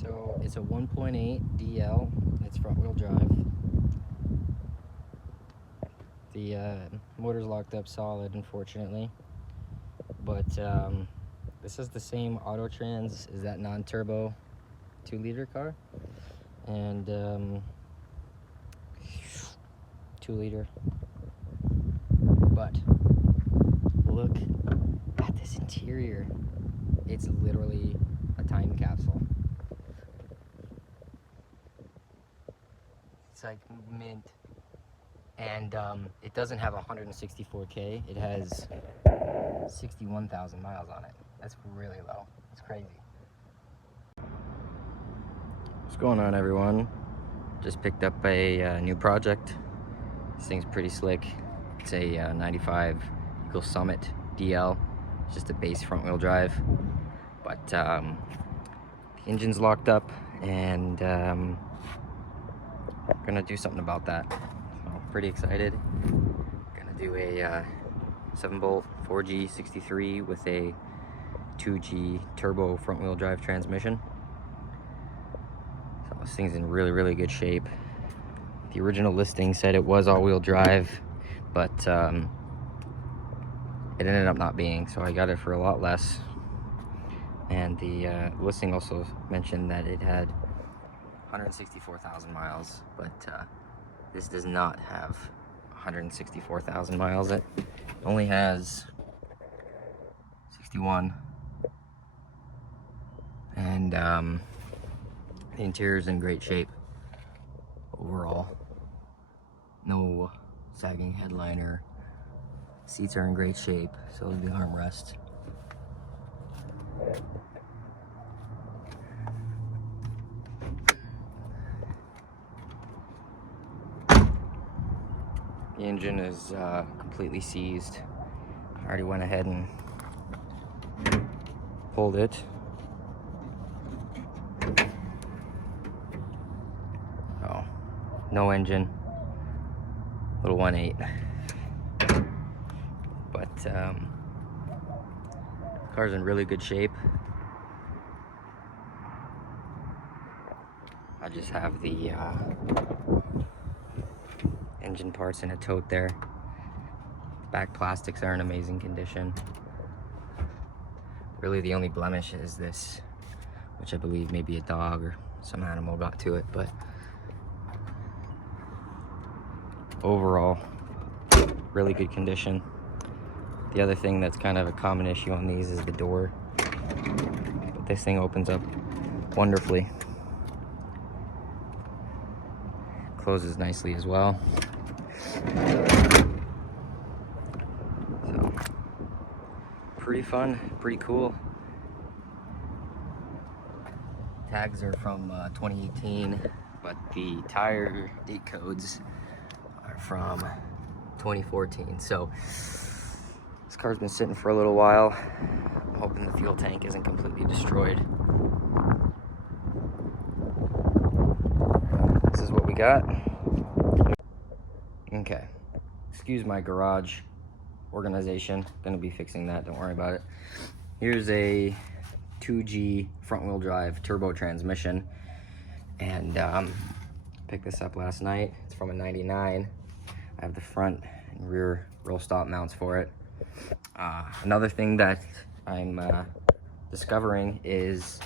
So it's a 1.8 DL. It's front wheel drive. The motor's locked up solid, unfortunately. But this is the same auto trans as that non-turbo 2-liter car. And 2-liter. But look at this interior. It's literally a time capsule. It's like mint. And it doesn't have 164K. It has 61,000 miles on it. That's really low. It's crazy. What's going on, everyone? Just picked up a new project. This thing's pretty slick. It's a 95 Eagle Summit DL. It's just a base front wheel drive. But the engine's locked up, and I'm gonna do something about that. So pretty excited. Gonna do a 7-bolt 4G 63 with a 2G turbo front wheel drive transmission. So this thing's in really good shape. The original listing said it was all-wheel drive, but it ended up not being, so I got it for a lot less. And the listing also mentioned that it had 164,000 miles, but this does not have 164,000 miles. It only has 61, and the interior is in great shape overall. No sagging headliner. Seats are in great shape, so is the armrest. The engine is completely seized. I already went ahead and pulled it. Oh, no engine. Little 1.8. But car's in really good shape. I just have the engine parts in a tote there. The back plastics are in amazing condition. Really the only blemish is this, which I believe maybe a dog or some animal got to it, but overall, really good condition. The other thing that's kind of a common issue on these is the door, but this thing opens up wonderfully. Closes nicely as well. So, pretty fun, pretty cool. Tags are from 2018, but the tire date codes are from 2014. So this car's been sitting for a little while. I'm hoping the fuel tank isn't completely destroyed. This is what we got. Okay, excuse my garage organization. Gonna be fixing that, don't worry about it. Here's a 2G front wheel drive turbo transmission, and picked this up last night. It's from a 99. I have the front and rear roll stop mounts for it. Another thing that I'm discovering is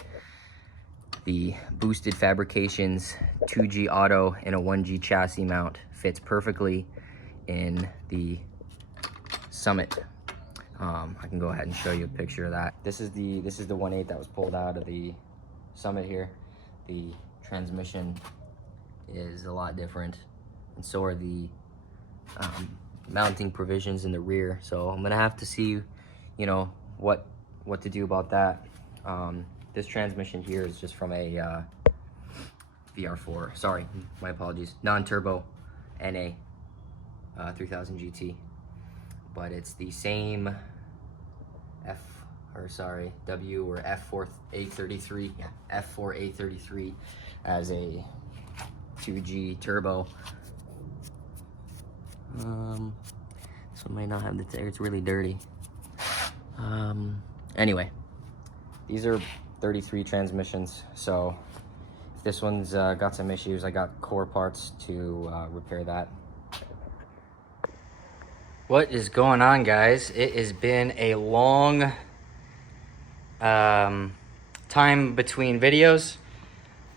the Boosted Fabrications 2G auto in a 1G chassis mount fits perfectly in the Summit. I can go ahead and show you a picture of that. This is the 1.8 that was pulled out of the Summit here. The transmission is a lot different, and so are the mounting provisions in the rear. So I'm gonna have to see, you know, what to do about that. This transmission here is just from a VR4. Sorry, my apologies. Non-turbo NA 3000 GT, but it's the same W or F4A33, yeah, F4A33 as a 2G turbo. This one might not have the tag, it's really dirty. Anyway, these are 33 transmissions. So if this one's got some issues, I got core parts to repair that. What is going on, guys? It has been a long time between videos.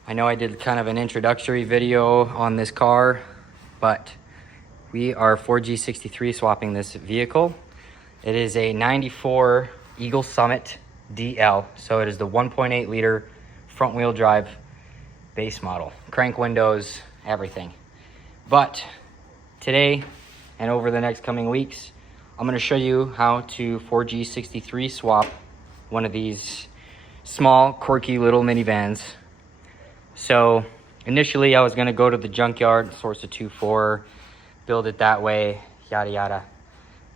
I know I did kind of an introductory video on this car, but we are 4G63 swapping this vehicle. It is a 94 Eagle Summit DL, so it is the 1.8 liter front wheel drive base model, crank windows, everything. But today and over the next coming weeks, I'm going to show you how to 4G63 swap one of these small, quirky little minivans. So initially I was going to go to the junkyard, source a 2.4, build it that way, yada yada.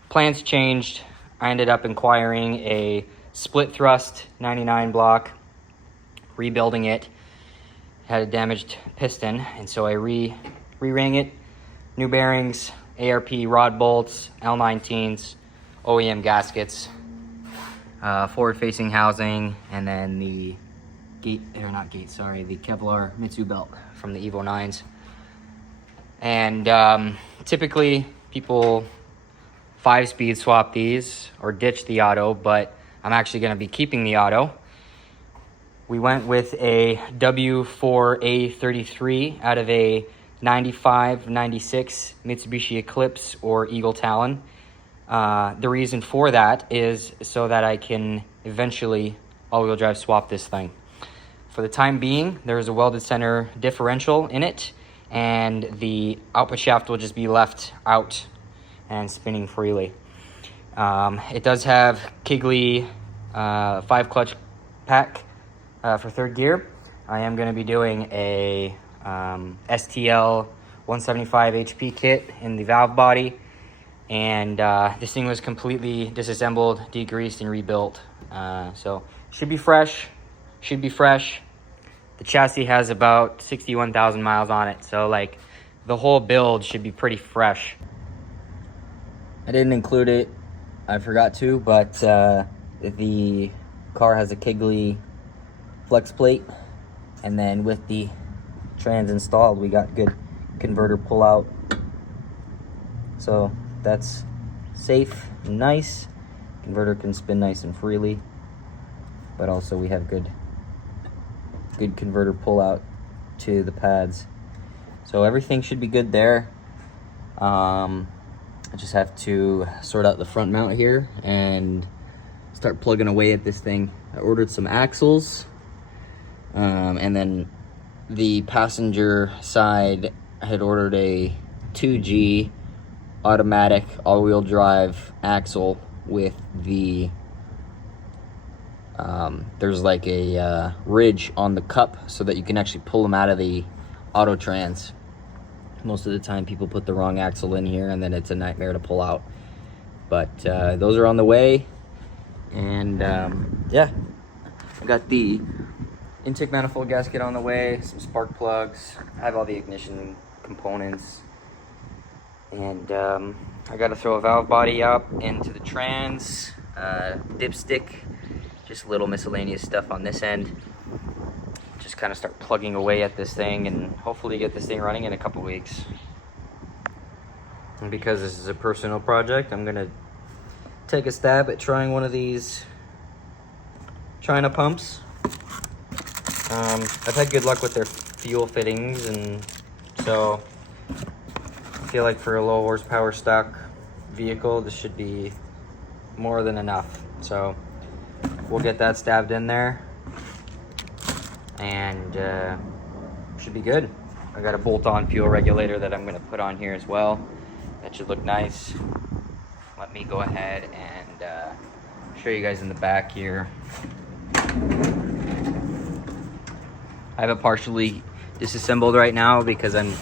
Plans changed. I ended up acquiring a split thrust 99 block, rebuilding it. Had a damaged piston, and so I re-rang it, new bearings, ARP rod bolts, L19s, OEM gaskets, forward-facing housing, and then the the Kevlar Mitsu belt from the Evo 9s. And typically people 5-speed swap these or ditch the auto, but I'm actually going to be keeping the auto. We went with a W4A33 out of a 95, 96 Mitsubishi Eclipse or Eagle Talon. The reason for that is so that I can eventually all-wheel drive swap this thing. For the time being, there is a welded center differential in it, and the output shaft will just be left out and spinning freely. It does have Kigley 5-clutch pack for third gear. I am going to be doing a STL 175 HP kit in the valve body, and this thing was completely disassembled, degreased, and rebuilt. So should be fresh. The chassis has about 61,000 miles on it, so like the whole build should be pretty fresh. I didn't include it, I forgot to, but the car has a Kigley flex plate, and then with the trans installed, we got good converter pullout, so that's safe and nice. Converter can spin nice and freely, but also we have good converter pullout to the pads, so everything should be good there. I just have to sort out the front mount here and start plugging away at this thing. I ordered some axles, and then the passenger side, I had ordered a 2G automatic all-wheel drive axle with the there's like a ridge on the cup so that you can actually pull them out of the auto trans. Most of the time people put the wrong axle in here and then it's a nightmare to pull out, but those are on the way. And yeah, I got the intake manifold gasket on the way, some spark plugs, I have all the ignition components, and I got to throw a valve body up into the trans, dipstick, just little miscellaneous stuff on this end. Just kind of start plugging away at this thing and hopefully get this thing running in a couple weeks. And because this is a personal project, I'm gonna take a stab at trying one of these China pumps. I've had good luck with their fuel fittings, and so I feel like for a low horsepower stock vehicle, this should be more than enough. So we'll get that stabbed in there, and should be good. I got a bolt-on fuel regulator that I'm gonna put on here as well. That should look nice. Let me go ahead and show you guys in the back here. I have it partially disassembled right now because I'm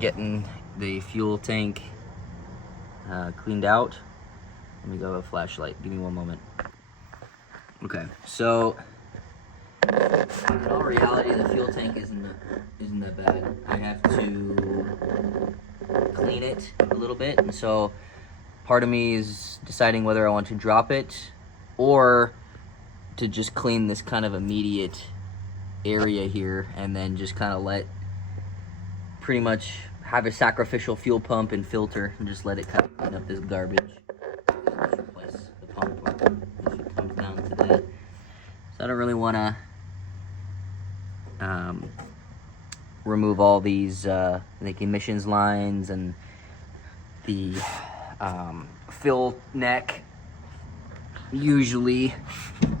getting the fuel tank cleaned out. Let me go with a flashlight. Give me one moment. Okay, so in all reality, the fuel tank isn't that bad. I have to clean it a little bit, and so part of me is deciding whether I want to drop it or to just clean this kind of immediate area here, and then just kind of let, pretty much have a sacrificial fuel pump and filter, and just let it kind of clean up this garbage. Replace the pump if it comes down to that. So I don't really want to remove all these like emissions lines and the fill neck. Usually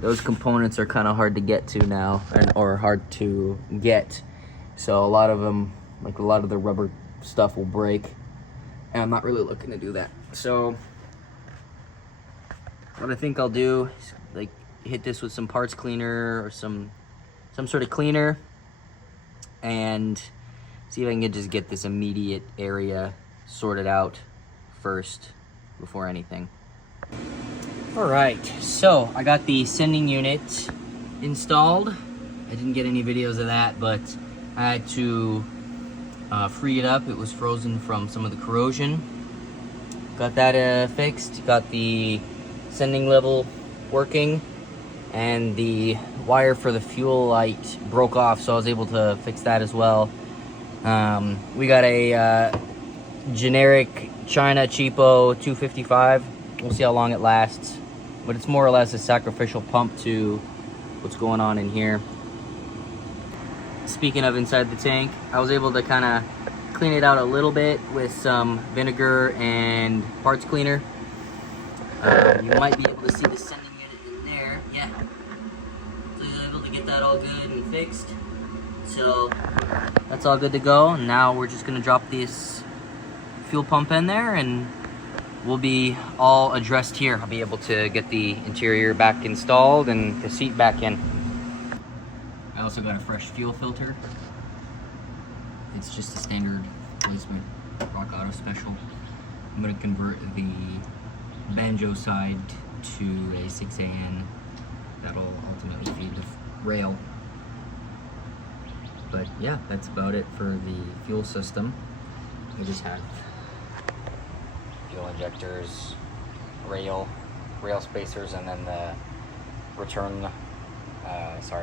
those components are kind of hard to get to now, or hard to get, so a lot of them, like a lot of the rubber stuff, will break, and I'm not really looking to do that. So what I think I'll do is like hit this with some parts cleaner or some sort of cleaner, and see if I can just get this immediate area sorted out first before anything. All right, so I got the sending unit installed. I didn't get any videos of that, but I had to free it up. It was frozen from some of the corrosion. Got that fixed, got the sending level working, and the wire for the fuel light broke off, so I was able to fix that as well. We got a generic China cheapo 255. We'll see how long it lasts, but it's more or less a sacrificial pump to what's going on in here. Speaking of inside the tank, I was able to kind of clean it out a little bit with some vinegar and parts cleaner. You might be able to see the sending unit in there. Yeah, so I was able to get that all good and fixed. So that's all good to go. And now we're just gonna drop this fuel pump in there, and we'll be all addressed here. I'll be able to get the interior back installed and the seat back in. I also got a fresh fuel filter. It's just a standard replacement Rock Auto Special. I'm gonna convert the banjo side to a 6AN that'll ultimately feed the rail. But yeah, that's about it for the fuel system. We just have fuel injectors, rail spacers, and then the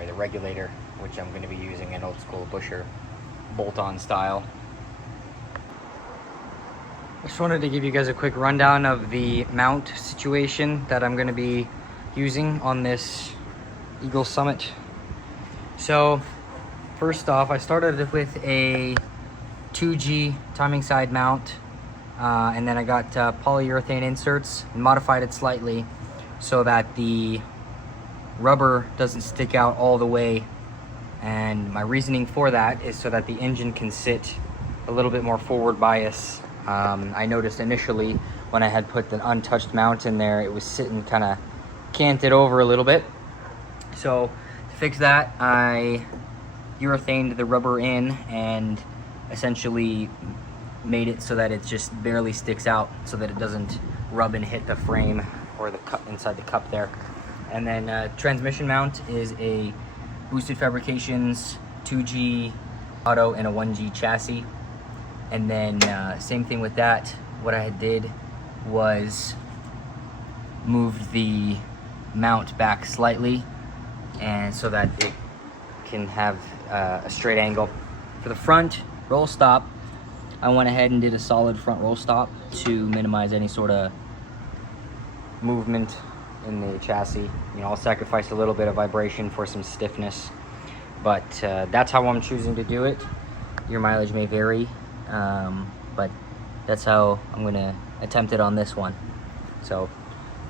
the regulator, which I'm going to be using an old school busher bolt-on style. I just wanted to give you guys a quick rundown of the mount situation that I'm going to be using on this Eagle Summit. So first off, I started with a 2G timing side mount, and then I got polyurethane inserts and modified it slightly so that the rubber doesn't stick out all the way. And my reasoning for that is so that the engine can sit a little bit more forward bias. I noticed initially when I had put the untouched mount in there, it was sitting kind of canted over a little bit. So to fix that, I urethaned the rubber in and essentially made it so that it just barely sticks out, so that it doesn't rub and hit the frame or the cup inside the cup there. And then transmission mount is a Boosted Fabrications 2G auto and a 1G chassis. And then same thing with that. What I did was moved the mount back slightly, and so that it can have a straight angle. For the front roll stop, I went ahead and did a solid front roll stop to minimize any sort of movement in the chassis. You know, I'll sacrifice a little bit of vibration for some stiffness, but that's how I'm choosing to do it. Your mileage may vary, but that's how I'm gonna attempt it on this one. So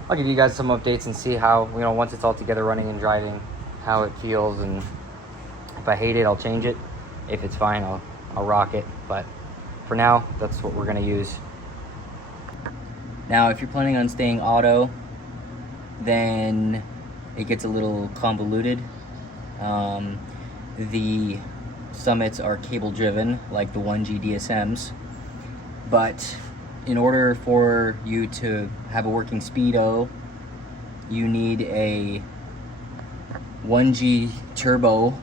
I'll give you guys some updates and see how, you know, once it's all together running and driving, how it feels. And if I hate it, I'll change it. If it's fine, I'll rock it. But for now, that's what we're gonna use. Now, if you're planning on staying auto, then it gets a little convoluted. The Summits are cable driven like the 1G DSMs, but in order for you to have a working Speedo, you need a 1G turbo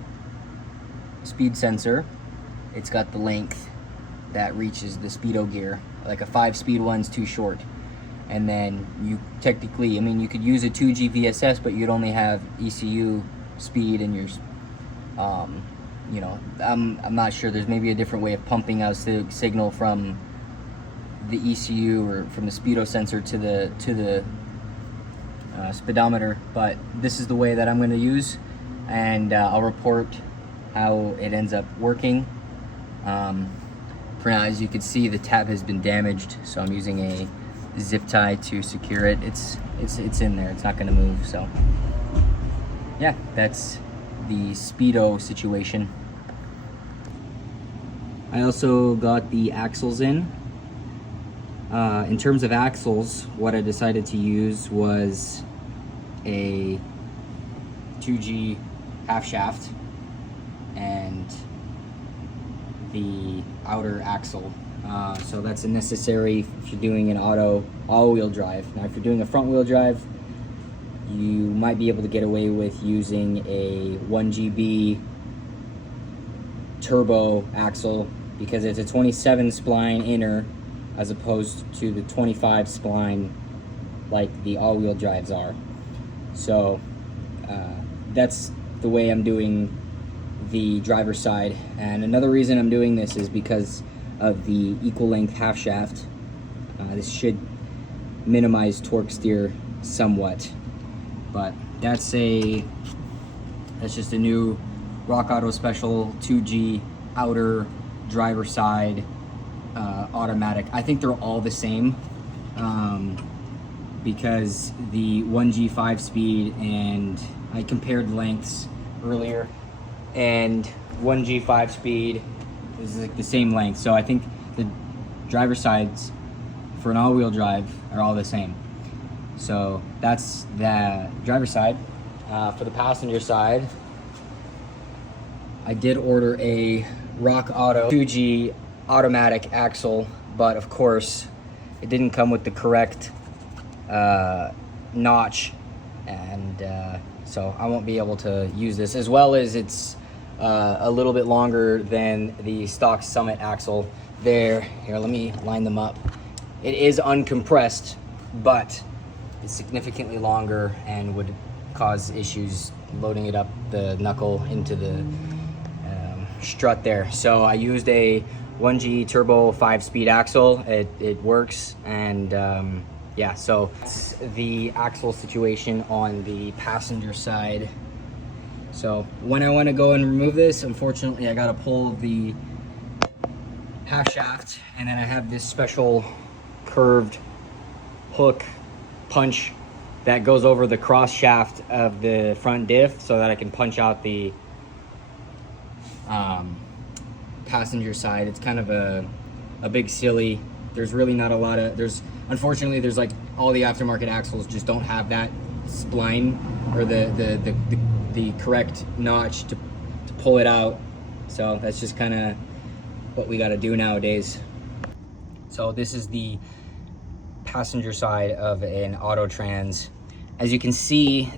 speed sensor. It's got the length that reaches the Speedo gear. Like a 5-speed one's too short. and then you technically, I mean, you could use a 2G VSS, but you'd only have ECU speed and your, you know, I'm not sure. There's maybe a different way of pumping out signal from the ECU or from the speedo sensor to the speedometer, but this is the way that I'm going to use, and I'll report how it ends up working. For now, as you can see, the tab has been damaged, so I'm using a zip tie to secure it. It's in there. It's not going to move. So yeah, that's the speedo situation. I also got the axles in. In terms of axles, what I decided to use was a 2G half shaft and the outer axle. So that's necessary if you're doing an all-wheel drive. Now, if you're doing a front-wheel drive, you might be able to get away with using a 1GB turbo axle because it's a 27 spline inner as opposed to the 25 spline like the all-wheel drives are. So that's the way I'm doing the driver's side. And another reason I'm doing this is because of the equal length half shaft. This should minimize torque steer somewhat, but that's just a new Rock Auto Special 2G outer driver side automatic. I think they're all the same because the 1G 5-speed, and I compared lengths earlier, and 1G 5-speed is like the same length. So I think the driver sides for an all-wheel drive are all the same. So that's the driver side. For the passenger side, I did order a Rock Auto 2G automatic axle, but of course it didn't come with the correct notch, and so I won't be able to use this, as well as it's a little bit longer than the stock Summit axle. Here, let me line them up. It is uncompressed, but it's significantly longer and would cause issues loading it up the knuckle into the strut there. So I used a 1G turbo 5-speed axle. It works, and yeah, so that's the axle situation on the passenger side. So when I want to go and remove this, unfortunately I gotta pull the half shaft, and then I have this special curved hook punch that goes over the cross shaft of the front diff so that I can punch out the passenger side. It's kind of a big silly. There's really not a lot of, unfortunately there's like all the aftermarket axles just don't have that spline or the correct notch to pull it out. So that's just kind of what we got to do nowadays. So this is the passenger side of an auto trans. As you can see,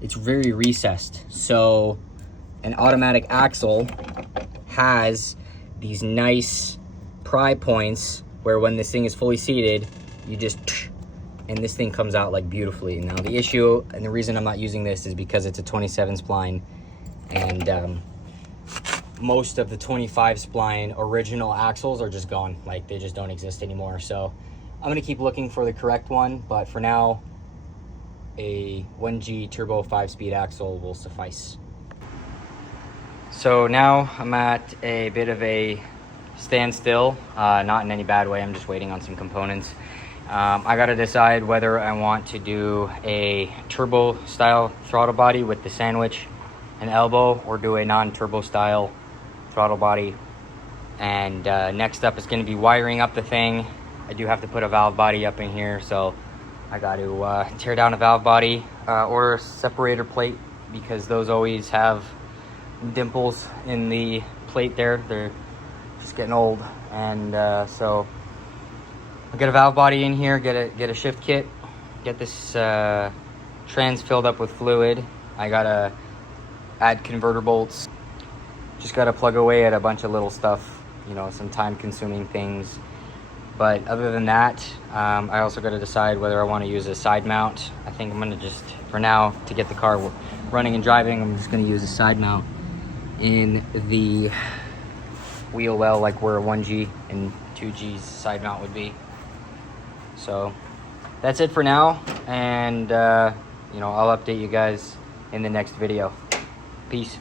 it's very recessed. So an automatic axle has these nice pry points where when this thing is fully seated, you just, and this thing comes out like beautifully. Now the issue and the reason I'm not using this is because it's a 27 spline, and most of the 25 spline original axles are just gone. Like, they just don't exist anymore. So I'm gonna keep looking for the correct one, but for now, a 1G turbo 5-speed axle will suffice. So now I'm at a bit of a standstill, not in any bad way. I'm just waiting on some components. I gotta decide whether I want to do a turbo style throttle body with the sandwich and elbow, or do a non-turbo style throttle body. And next up is going to be wiring up the thing. I do have to put a valve body up in here, so I got to tear down a valve body, order a separator plate, because those always have dimples in the plate there. They're just getting old, and so I'll get a valve body in here, get a shift kit, get this trans filled up with fluid. I gotta add converter bolts. Just gotta plug away at a bunch of little stuff, you know, some time consuming things. But other than that, I also got to decide whether I want to use a side mount. I think I'm going to just, for now, to get the car running and driving, I'm just going to use a side mount in the wheel well, like where a 1G and 2G's side mount would be. So that's it for now, and you know, I'll update you guys in the next video. Peace.